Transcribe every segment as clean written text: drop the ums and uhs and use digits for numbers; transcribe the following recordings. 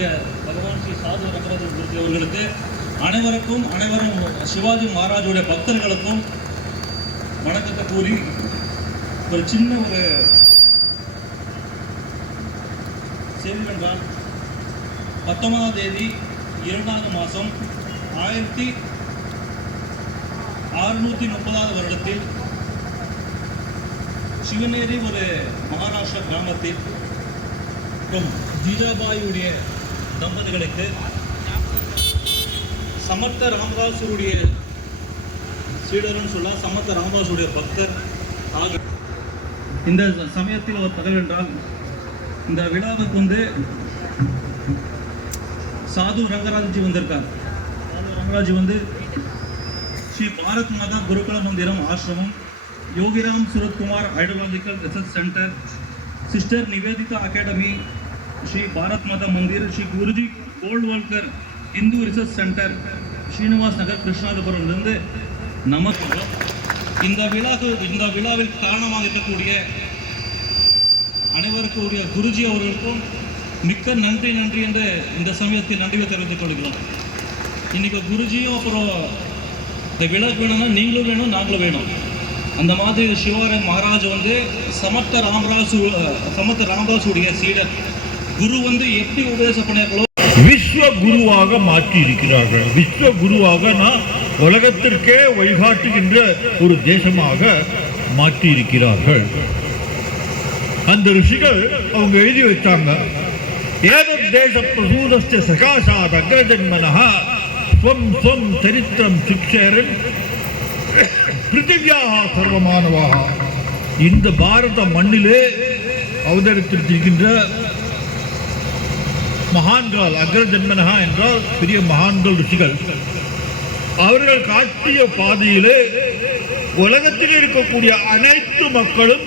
இருக்கக்கூடிய பகவான் ஸ்ரீ சாது ரங்கநாத குருஜி அவர்களுக்கு அனைவரும் சிவாஜி மகாராஜுடைய பக்தர்களுக்கும் வணக்கத்தை கூறி ஒரு சின்ன ஒரு செய்தி என்றால் 19ஆம் தேதி 2வது மாதம் 1630 வருடத்தில் சிவநேரி ஒரு மகாராஷ்டிரா கிராமத்தில் ஜீஜாபாயுடைய தம்பதிகளுக்கு சமர்த்த ராமதாசருடைய சீடர்னு சொல்ல சமர்த்த ராமதாசருடைய பக்தர் ஆக இந்த சமயத்தில் ஒரு தகவல் என்றால் இந்த விழாவுக்கு சாது ரங்கராஜி வந்திருக்கார். சாது ரங்கராஜி ஸ்ரீ பாரத் மாதா Gurukula Mandiram Ashramam, Yogiram Suratkumar Ideological Research Centre, Sister Nivedita Academy, Sri Bharat Mata Mandir, Sri Guruji Golwalkar Hindu Research Centre, Srinivas Nagar கிருஷ்ணாபுரம்லிருந்து நமக்கு இந்த விழாவில் காரணமாக இருக்கக்கூடிய அனைவருக்குரிய குருஜி அவர்களுக்கும் மிக்க நன்றி என்று இந்த சமயத்தில் நன்றியை தெரிவித்துக் கொள்கிறோம். இன்னைக்கு குருஜியும் அப்புறம் இந்த விழாக்கு வேணும்னா நீங்களும் வேணும் நாங்களும் வேணும். அந்த மாதிரி சிவார மகாராஜ் சமர்த்த ராமதாசுடைய சீடர் குரு எப்படி உபதேசம் பண்ணியார்களோ விஸ்வ குருவாக மாற்றி இருக்கிறார்கள். விஸ்வ குருவாக உலகத்திற்கே வழிகாட்டுகின்ற ஒரு தேசமாக மாற்றி இருக்கிறார்கள். அந்த ரிஷிகள் அவங்க எழுதி வச்சாங்க, ஏதத் தேச பிரசூதஸ்ய சகாசாத் அக்ரஜன்மனஹ ஸ்வம் ஸ்வம் சரித்திரம் சிக்ஷேரன் பிருத்திவியாக சர்வமானவாக. இந்த பாரத மண்ணிலே அவதரித்திருக்கின்ற மகான்கள், அக்ரஜன்மனஹா என்றால் பெரிய மகான்கள் ரிஷிகள், அவர்கள் காட்டிய பாதையிலே உலகத்தில் இருக்கக்கூடிய அனைத்து மக்களும்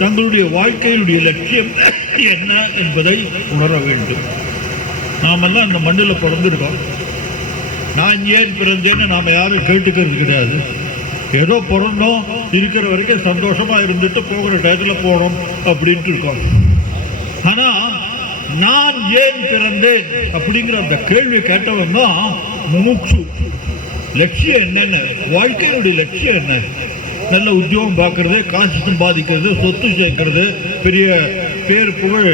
தங்களுடைய வாழ்க்கையினுடைய லட்சியம் என்ன என்பதை உணர வேண்டும். நாமெல்லாம் இந்த மண்ணில் பிறந்திருக்கோம். நான் ஏன் பிறந்தேன்னு நாம் யாரும் கேட்டுக்கிறது கிடையாது. ஏதோ பிறந்தோம், இருக்கிற வரைக்கும் சந்தோஷமாக இருந்துட்டு போகிற டயத்தில் போனோம் அப்படின்ட்டு இருக்கோம். ஆனால் நான் ஏன் பிறந்தேன் அப்படிங்கிற அந்த கேள்வி கேட்டவன் தான் முமுட்சு. லட்சியம் என்னென்ன, வாழ்க்கையினுடைய லட்சியம் என்ன? நல்ல உத்தியோகம் பார்க்கறது, காசு சம்பாதிக்கிறது, சொத்து சேர்க்கறது, பெரிய பேர் புகழ்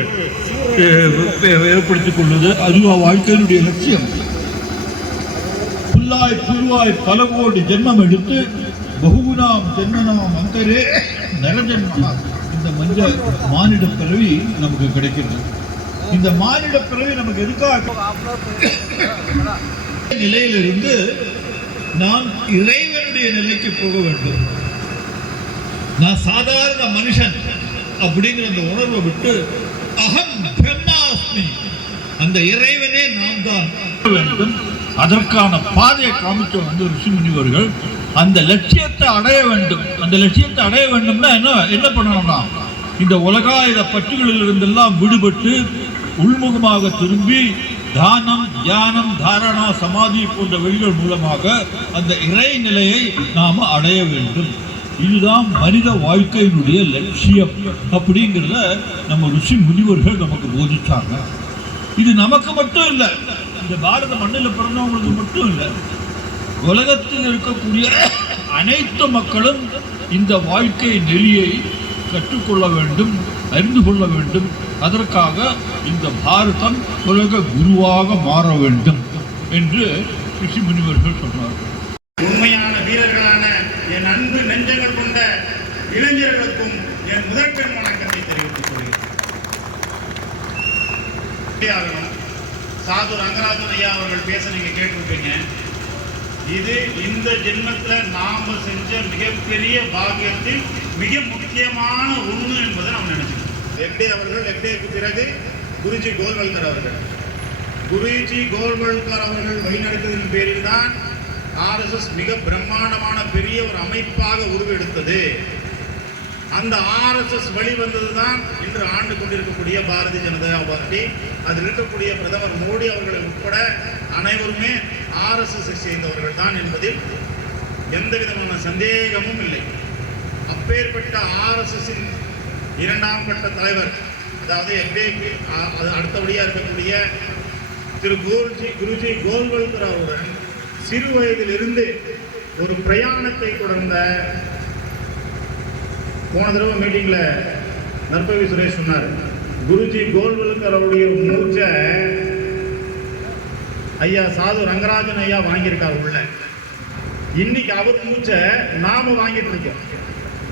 ஏற்படுத்திக் கொள்வது, அதுவும் வாழ்க்கையினுடைய லட்சியம். புல்லாய் புல்வாய் பல கோடி ஜென்மம் எடுத்து பகுகுணாம் ஜென்மனாம் அந்தரே நரஜன்மா. இந்த மானிட பிறவி நமக்கு கிடைக்கிறது. இந்த மானிட பிறவி நமக்கு எதுக்காக? நிலையிலிருந்து நான் இறைவனுடைய நிலைக்கு போக வேண்டும். நான் சாதாரண மனுஷன் அப்படிங்கிற அந்த உணர்வை விட்டு அகம் பிரம்மாஸ்மி, அந்த இறைவனே நான் தான் வேண்டும். அதற்கான பாதையை காமிச்ச ரிஷி முனிவர்கள் அந்த லட்சியத்தை அடைய வேண்டும். அந்த லட்சியத்தை அடைய வேண்டும்னா என்ன பண்ணணும்னா, இந்த உலகாயுத பற்றுகளில் இருந்தெல்லாம் விடுபட்டு உள்முகமாக திரும்பி தானம், தியானம், தாரணா, சமாதி போன்ற வழிகள் மூலமாக அந்த இறை நிலையை நாம் அடைய வேண்டும். இதுதான் மனித வாழ்க்கையினுடைய லட்சியம் அப்படிங்கிறத நம்ம ரிஷி முனிவர்கள் நமக்கு போதிச்சாங்க. இது நமக்கு மட்டும் இல்லை, இந்த பாரத மண்ணில் பிறந்தவங்களுக்கு மட்டும் இல்லை, உலகத்தில் இருக்கக்கூடிய அனைத்து மக்களும் இந்த வாழ்க்கை நெறியை கற்றுக்கொள்ள வேண்டும், அறிந்து கொள்ள வேண்டும். அதற்காக இந்த பாரதம் உலக குருவாக மாற வேண்டும் என்று ரிஷி முனிவர்கள் சொன்னார்கள். உண்மையான வீரர்களான என் அன்பு நெஞ்சங்கள் கொண்ட இளைஞர்களுக்கும் என் முதற்கண் வணக்கத்தை தெரிவித்துக் கொள்கிறேன். சாது ரங்கராஜன் ஐயா அவர்கள் பேச நீங்க கேட்டிருப்பீங்க. இது இந்த ஜென்மத்தில் நாம செஞ்ச மிகப்பெரிய பாக்கியத்தில் மிக முக்கியமான ஒன்று என்பதை நாம் நினைச்சுக்கணும். எக்டே அவர்கள், எக்டேக்கு பிறகு குருஜி கோல்வல்கர் அவர்கள், குருஜி கோல்வல்கர் அவர்கள் வழிநடத்ததின் பேரில் தான் RSS மிக பிரம்மாண்டமான பெரிய ஒரு அமைப்பாக உருவெடுத்தது. அந்த RSS வழி வந்ததுதான் இன்று ஆண்டு கொண்டிருக்கக்கூடிய பாரதிய ஜனதா பார்ட்டி. அதில் இருக்கக்கூடிய பிரதமர் மோடி அவர்கள் உட்பட அனைவருமே RSS சேர்ந்தவர்கள் தான் என்பதில் எந்த விதமான சந்தேகமும் இல்லை. அப்பேற்பட்ட RSS-இன் இரண்டாம் கட்ட தலைவர், அதாவது FAP, அது அடுத்தபடியாக இருக்கக்கூடிய திரு குருஜி கோல்வல்கர் அவர்கள் சிறு வயதிலிருந்து ஒரு பிரயாணத்தை தொடர்ந்த. போன தடவை மீட்டிங்ல நற்பவி சுரேஷ் சொன்னார், குருஜி கோல்வல்கர் அவருடைய மூச்சை ஐயா சாது ரங்கராஜன் ஐயா வாங்கியிருக்கார் உள்ள. இன்னைக்கு அவர் மூச்சை நாம வாங்கிட்டு இருக்கோம்.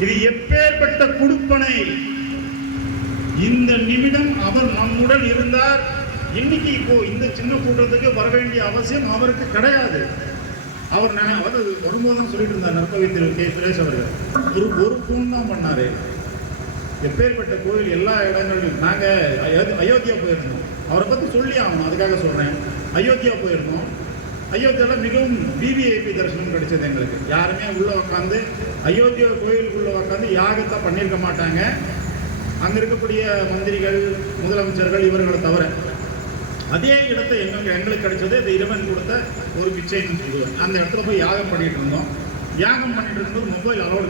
இது எப்பேற்பட்ட கொடுப்பனை! இந்த நிமிடம் அவர் நம்முடன் இருந்தார். இன்னைக்கு இப்போ இந்த சின்ன கூட்டத்துக்கு வர வேண்டிய அவசியம் அவருக்கு கிடையாது. அவர் வரும்போது தான் சொல்லிட்டு இருந்தார் நற்பவி திரு கே சுரேஷ் அவர்கள் ஒரு ஃபோன் தான் பண்ணாரு. எப்பேற்பட்ட கோயில் எல்லா இடங்களிலும். நாங்கள் அயோத்தியா போயிருந்தோம், அவரை பற்றி சொல்லி ஆகணும், அதுக்காக சொல்கிறேன். அயோத்தியா போயிருந்தோம். அயோத்தியாவில் மிகவும் விவிஐபி தரிசனம் கிடைச்சது எங்களுக்கு. யாருமே உள்ளே உட்காந்து அயோத்தியா கோயிலுக்குள்ளே உட்காந்து யாகத்தை பண்ணியிருக்க மாட்டாங்க, அங்கே இருக்கக்கூடிய மந்திரிகள் முதலமைச்சர்கள் இவர்களை தவிர. அதே இடத்தை எங்களுக்கு கிடைச்சது இந்த இறைவன் கொடுத்த ஒரு பிச்சைன்னு சொல்லுவேன். அந்த இடத்துல போய் யாகம் பண்ணிட்டு இருந்தோம். யாகம் பண்ணிட்டு இருக்கும்போது மொபைல் அலோடு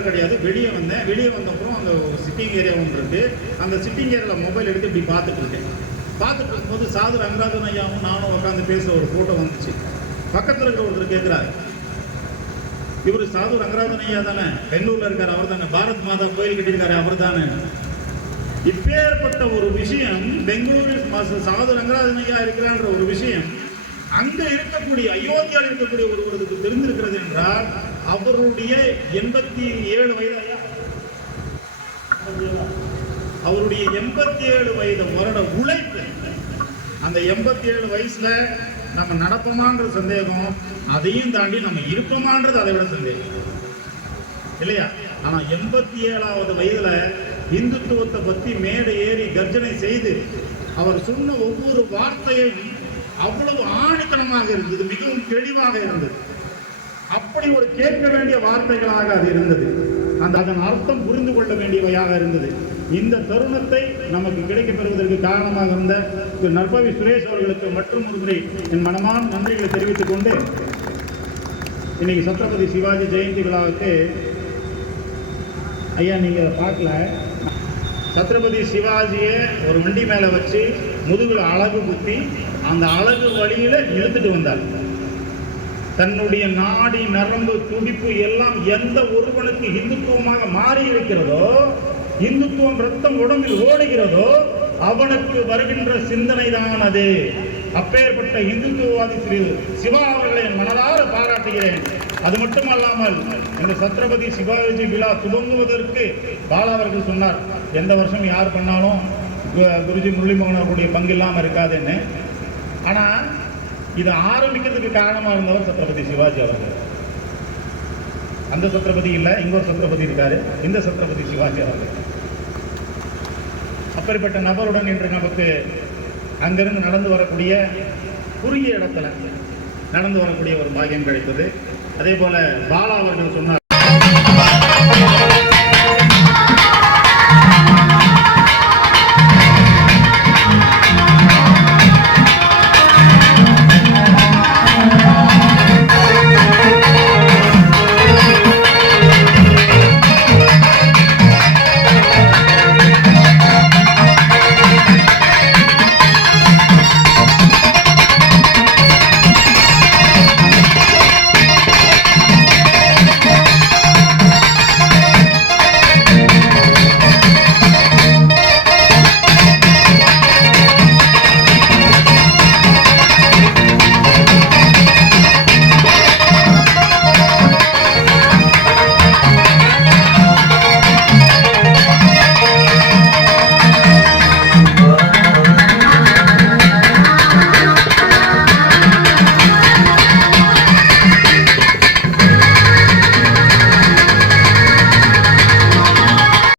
கிடையாது. வெளியே வந்தேன். வெளியே வந்தப்பறம் அங்கே ஒரு சிட்டிங் ஏரியா ஒன்று இருக்குது. அந்த சிட்டிங் ஏரியாவில் மொபைல் எடுத்து இப்படி பார்த்துட்டு இருக்கேன். பார்த்துட்டு இருக்கும்போது சாது ரங்கராஜன் ஐயாவும் நானும் உட்காந்து பேசுகிற ஒரு ஃபோட்டோ வந்துச்சு. பக்கத்தில் இருக்கிற ஒருத்தர் கேட்குறாரு, இவர் சாது ரங்கராஜன் ஐயா தானே, பெங்களூரில் இருக்கார் அவர் தானே, பாரத் மாதா கோயில் கட்டியிருக்காரு அவர் தானே. இப்பேற்பட்ட ஒரு விஷயம் பெங்களூரில் சாது ரங்கராஜன் ஐயா இருக்கிறான்ற ஒரு விஷயம் அங்கே இருக்கக்கூடிய அயோத்தியாவில் இருக்கக்கூடிய ஒருவருக்கு தெரிந்திருக்கிறது என்றால் அவருடைய 87 வயது ஐயா, அவருடைய 87 வயது வருட உழைப்பு. அந்த 87 வயசுல நம்ம நடப்போமான்ற சந்தேகம், அதையும் தாண்டி நம்ம இருப்போமான்றது அதை விட சந்தேகம் இல்லையா? ஆனா 87வது வயதுல இந்துத்துவத்தை பத்தி மேடை ஏறி கர்ஜனை செய்து அவர் சொன்ன ஒவ்வொரு வார்த்தையும் அவ்வளவு ஆணித்தனமாக இருந்தது, மிகவும் தெளிவாக இருந்தது. அப்படி ஒரு கேட்க வேண்டிய வார்த்தைகளாக அது இருந்தது. அதன் அர்த்தம் புரிந்து கொள்ள வேண்டியவையாக இருந்தது. இந்த தருணத்தை நமக்கு கிடைக்கப் பெறுவதற்கு காரணமாக இருந்த நற்பவி சுரேஷ் அவர்களுக்கு மற்றும் ஒரு முறை என் மனமான நன்றிகளை தெரிவித்துக் கொண்டு, இன்னைக்கு சத்ரபதி சிவாஜி ஜெயந்தி விழாவுக்கு ஐயா நீங்க அதை பார்க்கல, சத்ரபதி சிவாஜியை ஒரு வண்டி மேல வச்சு முதுகுல அழகு குத்தி அந்த அழகு வழியில இழுத்துட்டு வந்தார். தன்னுடைய நாடி நரம்பு துடிப்பு எல்லாம் எந்த ஒருவனுக்கு இந்துத்துவமாக மாறி இருக்கிறதோ, இந்துத்துவம் ரத்தம் உடம்பில் ஓடுகிறதோ அவனுக்கு வருகின்ற சிந்தனை தான் அது. அப்பேற்பட்ட இந்துத்துவவாதி திரு சிவா அவர்களை மனதார பாராட்டுகிறேன். அது மட்டுமல்லாமல் இந்த சத்ரபதி சிவாஜி விழா துவங்குவதற்கு பாலா அவர்கள் சொன்னார், எந்த வருஷம் யார் பண்ணாலும் குருஜி முரளிமோகன் அவருடைய பங்கு இல்லாமல் இருக்காதுன்னு. ஆனால் இதை ஆரம்பிக்கிறதுக்கு காரணமாக இருந்தவர் சத்ரபதி சிவாஜி அவர்கள். அந்த சத்ரபதி இல்லை, இன்னொரு சத்ரபதி இருக்காரு, இந்த சத்ரபதி சிவாஜி அவர்கள். அப்படிப்பட்ட நபருடன் இன்று நமக்கு அங்கிருந்து நடந்து வரக்கூடிய குறுகிய இடத்துல நடந்து வரக்கூடிய ஒரு பாக்கியம் கிடைத்தது. அதே போல பாலா அவர்கள் சொன்னார்,